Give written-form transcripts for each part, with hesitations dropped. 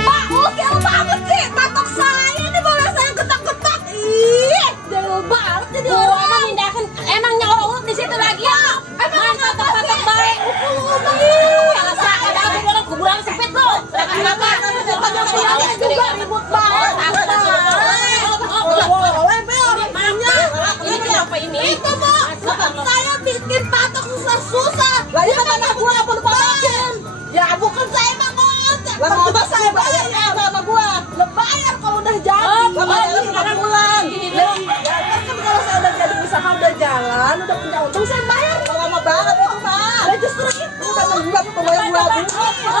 Pak, usil banget sih. Patok saya ini boleh saya ketak-ketak. Ih, jauh banget jadi orang. Memindahkan emangnya orang urut di situ lagi ya? Emang patok baik. Kalau saya ada orang kuburan sempit loh. Kenapa? Juga ribut banget. Ini apa ini? Itu Bu, saya bikin patok susah-susah. Lah ya tanah gua apa lu patokin? Ya bukan saya mah ngocek. Lah ngocek saya bayar ya sama gua. Bayar kalau udah jadi. Bayar sekarang bulan. Ya kan kalau saya udah jadi usaha udah jalan, udah punya untung saya bayar. Lama banget itu mah. Lah justru itu. Udah bulan tuh bayar bulan.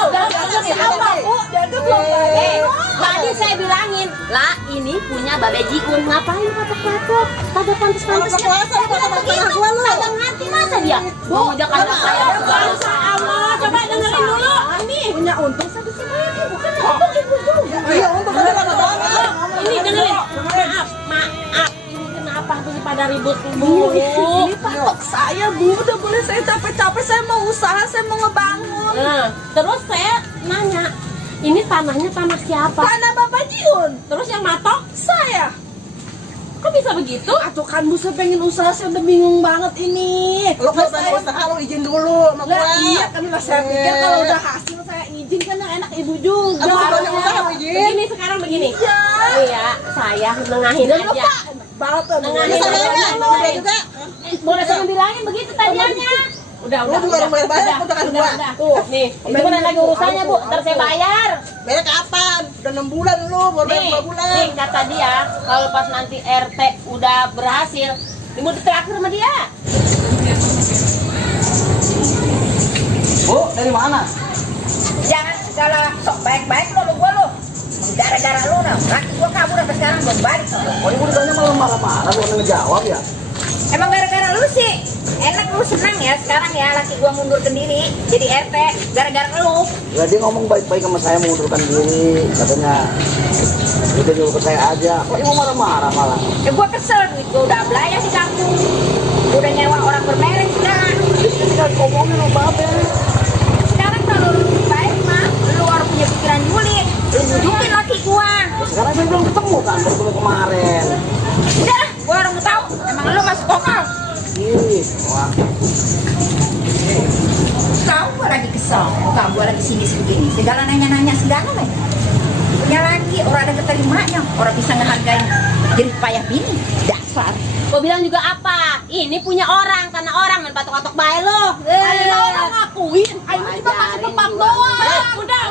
Udah sama Bu, jadi belum bayar. Tadi saya bilangin, lah ini punya Babe Jiun, ngapain patok-patok? Kagak pantas-pantas puasa gua lu. Kagak ngerti masa dia mau ngajak anak saya. Bangsa Allah, coba dengerin dulu. Ini punya untung saya bisa bayar, bukan untung ibu juga. Iya, untung ada lama banget. Ini dengerin, maaf, ini kenapa tuh pada ribut Bu? Ini patok saya Bu, udah boleh saya capek-capek, saya mau usaha, saya mau ngebangun. Nah, terus saya nanya, ini tanahnya tanah siapa? Tanah Bapak Jiun. Terus yang matok? Saya. Kok bisa begitu? Atuh kan Bu, saya pengen usaha, saya udah bingung banget ini. Lo kalau pengen usaha lo izin dulu sama Lah gua. iya kan lah saya pikir kalau udah hasil saya izin kan yang enak ibu juga. Aku banyak usaha mau izin. Begini sekarang begini. Iya. Iya, saya nengahin Dan aja. lupa banget tuh. Nengahin Bisa aja. bayar lo udah juga. Boleh saya bilangin begitu tadiannya. Udah. Lu juga harus bayar, aku tekan gua. Tuh, nih. Itu kan lagi urusannya, Bu. Ntar saya bayar. Bayar kapan? Udah 6 bulan lu, baru bayar Nih, 2 bulan. nih kata dia, kalau pas nanti RT udah berhasil, ini mau ditraktir sama dia. Bu, dari mana? Jangan segala sok baik-baik lo sama gua lo. Gara-gara lu nah, laki gua kabur sampai sekarang belum balik. Oh, ibu ditanya malah marah-marah, bukan ngejawab ya? Emang gara-gara lu sih, enak lu senang ya sekarang ya laki gua mundurkan diri jadi RT gara-gara lu. Ya dia ngomong baik-baik sama saya mengundurkan diri, katanya udah nyuruh ke saya aja. Kok ibu marah-marah malah? Ya gua kesel, duit gua udah belanja di kampung, udah nyewa orang bermerek sudah. Jadi tinggal ngomongin sama Babe. Sekarang kalau lu baik mah, lu harus punya pikiran julid, lu bujukin laki gua. Ya, sekarang saya belum ketemu kan, baru ketemu kemarin. Udah lah, gua orang mau tahu, emang lu masuk kokal. Ih, wah. Tahu gua lagi kesel, muka gua lagi sinis begini, segala nanya-nanya segala lagi. Punya lagi, orang ada keterimanya, orang bisa ngehargain jerih payah bini, dasar. Gua bilang juga apa? Ini punya orang, tanah orang, main patok-patok bae lo. Ayo orang ngakuin, ayo cuma pakai pepam doang. Udah,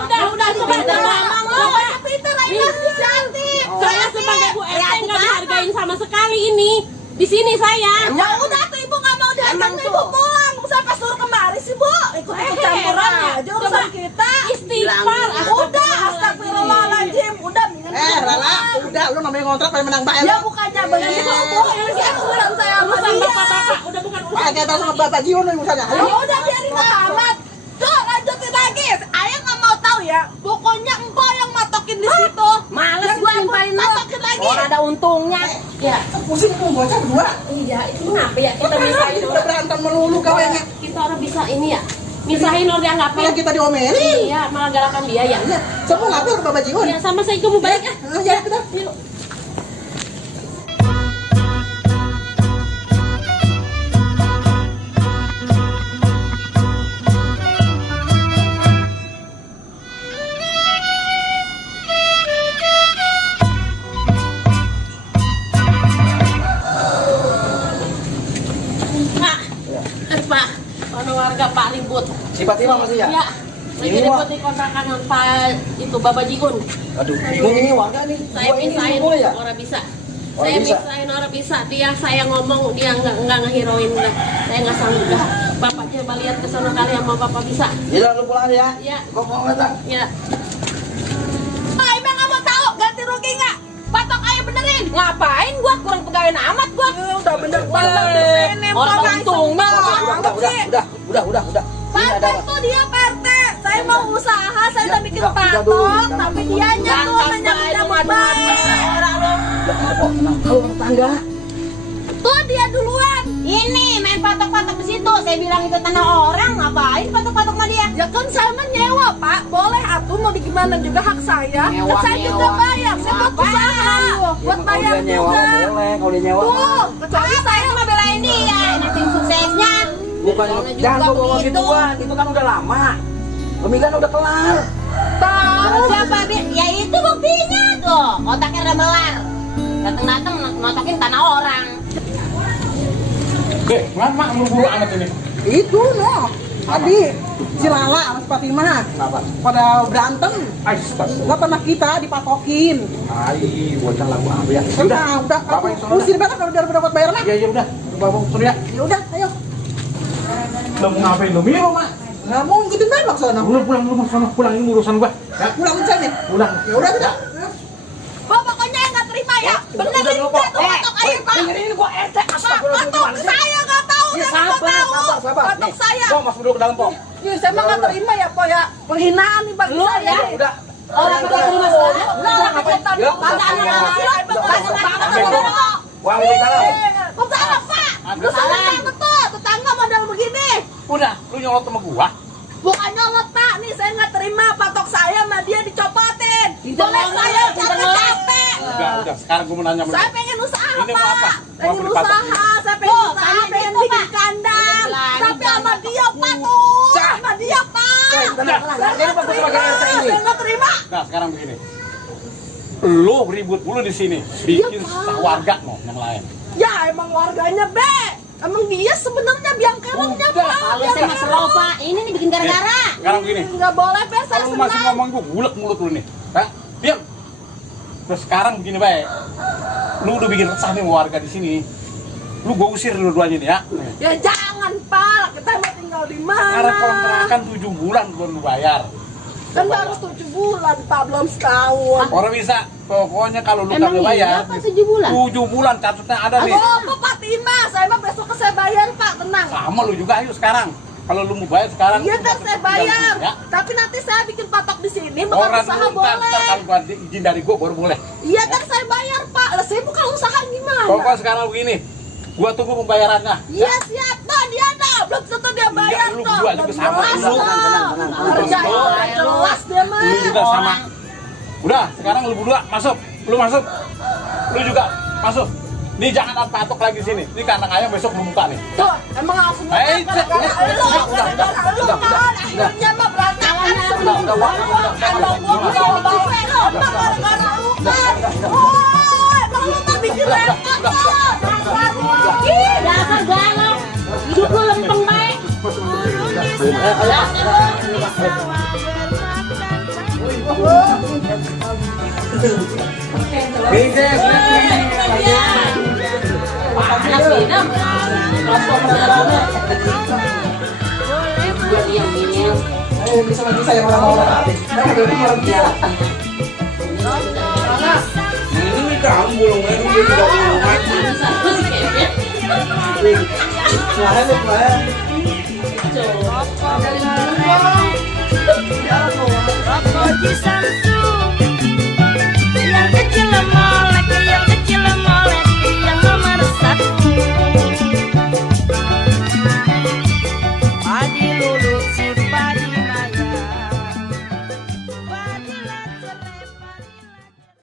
coba ngomong lo. Pintar aja inisiatif. Saya sebagai Bu RT nggak dihargain sama sekali ini. Di sini saya. Ya udah tuh ibu nggak mau diantar tuh ibu pulang. Siapa suruh kemari sih Bu? Ikut-ikut campur aja urusan kita. Istighfar. Udah, astagfirullahaladzim. Udah, mendingan Lala, udah lu namanya ngontrak pengen menang bayar. ya bukannya benar ibu bohong sih urusan saya sama Urusan dia. bapak-bapak udah bukan urusan. Pakai tahu sama Bapak Jiun nih urusannya. Ya udah biarin amat. Tuh lanjutin lagi. Ayah nggak mau tahu ya. Pokoknya empok yang matokin di situ. Males gua nyumpahin lo. Matokin lagi. Orang ada untungnya. Ya, Pusing tuh bocah berdua. iya itu kenapa ya kita misahin Udah orang. berantem melulu kawenya. Kita orang bisa ini ya. Misahin orang yang Malah ngapain. kita diomelin. Iya, malah galakan dia ya. Coba ngapir Bapak Jiun. Ya sama saya kamu balik ah. Ya, kita. Yuk. Pak, mana warga Pak ribut. Si Fatimah masih ya? Ya, lagi Ini, ribut di kontrakan Pak itu Bapak Jiun. Aduh, bingung ini warga nih. Saya Gua ini misahin boleh ya? orang bisa. Orang Saya bisa? misahin orang bisa. Dia saya ngomong dia nggak ngehiroin dah. Saya nggak sanggup dah. Bapak coba lihat ke sana kali sama Bapak bisa. Ya lu pulang ya. Ya. Kok mau nggak? Ya. Ah, emang nggak mau tahu ganti rugi nggak? Patok ayo benerin. Ngapain gua kurang pegawai amat gua? Udah bener banget. Orang untungnya Udah. Ini ada Pantes apa? tuh dia PRT. Saya mau usaha, saya udah bikin udah patok, dulu. tapi dianya tuh menyambut baik. Kok tenang kalau tetangga. Tuh dia duluan. Ini main patok-patok di situ. Saya bilang itu tanah orang, ngapain patok-patok sama dia? Ya kan saya menyewa Pak, boleh gimana juga hak saya. Nyewa, Kan saya juga nyewa. bayar, saya buat usaha, buat bayar Kalau dia nyewa juga. boleh, kalau dia nyewa. Tuh, kecuali saya Mah belain dia, ini tim suksesnya. Bukan, Juga jangan bawa begitu. gituan, itu kan udah lama. Pemilihan udah kelar. tahu. Siapa dia? Ya itu buktinya tuh, otaknya udah melar. Datang-datang notokin tanah orang. Lama buru-buru amat ini. Itu no. Tadi si Lala sama si Fatimah Kenapa? pada berantem. Astaga. Nggak pernah kita dipatokin. Ai, bocah lagu apa ya? Udah, Bapak yang sono. usir benar kalau udah dapat bayar lah. Ya udah. Bapak suruh ya. Ya udah, ayo. Udah mau ngapain lu? Miro, Mak. Nggak mau ngikutin belok sana. Pulang dulu sana, pulang ini urusan gua. Ya, Pulang aja. pulang. Ya udah, udah. Pokoknya nggak terima ya. Benerin dia tuh patok air pak. Dengerin gua ente. Patok saya nggak tahu, saya nggak tahu. Patok saya. Kok masuk dulu ke dalam, Pok? Ya, saya mah nggak terima ya, Po ya. Penghinaan nih bagi saya. Udah. Orang pada terima sekarang. Ya, Pada anak-anak silat, Uang di dalam. Salah, Pak. Lu salah betul. Tetangga model begini. Udah, lu nyolot sama gua. Bukan nyolot, Pak. Nih saya nggak terima patok saya sama dia dicopotin. Boleh saya capek-capek. Udah, sekarang gua mau nanya sama Saya lu. pengen usaha, Ini mau apa? Pak. Mau Pengen beli patok? usaha, saya pengen Tuh, usaha, tanya pengen itu, bikin Pak. kandang. Lagi, Tapi sama Pak. dia, Pak, tuh. Sama dia, Pak. Tenang. Ini Pak sebagai RT ini. Saya nggak terima. Nah, sekarang begini. Lu ribut mulu di sini, bikin warga no yang lain. Ya, emang warganya, Be. Emang dia sebenarnya biang keroknya, Udah, Pak. Kalau saya nggak slow pak, ini nih bikin gara-gara. Sekarang begini. Nggak boleh, Be. Saya Kalau lu masih senang. ngomong gua gulek mulut lu nih. Hah? Diam. Terus sekarang begini baik. Lu udah bikin resah nih warga di sini. Lu gua usir dua-duanya nih ya. Ya jangan, Pak. Kita mau tinggal di Sekarang kalau mana? kan 7 bulan belum lu bayar. Kan baru 7 bulan, Pak. Belum setahun. Orang bisa. Pokoknya kalau lu Emang kagak bayar. iya apa 7 bulan? 7 bulan catatnya ada nih. Oh, Pak Fatimah. Saya mah besok saya bayar, Pak. Tenang. Sama lu juga ayo sekarang. Kalau lu mau bayar sekarang. Iya, ntar saya bayar. Ya. Tapi nanti saya bikin patok di sini. Bukan Orang usaha dulu ntar boleh. kalau gua ada izin dari gua baru boleh. Iya, ntar saya bayar, Pak. Lah, saya bukan usaha gimana? Pokoknya sekarang begini. Gua tunggu pembayarannya. Iya, siap. Nah, dia dah. Belum tentu dia bayar, lu toh. berdua juga sama. Jelas, Lu. toh. Tenang. Kerja jelas dia mah. Lu juga sama. Udah, sekarang lu berdua masuk. Lu masuk. Lu juga masuk. Nih jangan ada patok lagi sini. Ini kandang ayam besok lu buka nih. Tuh, emang langsung Eh, akhirnya mah berantakan semua. Kalau ngobrol bawe lo, gara-gara lu kan. Oh, emang lu mah bikin repot lo. Ih, dasar galak. Hidup lu lempeng baik. Anak minum. Dia diam-diam. Bisa lagi saya orang-orang. Ini kamu bulungnya ini tidak bulungan. Lu sih kayaknya. Apa kisah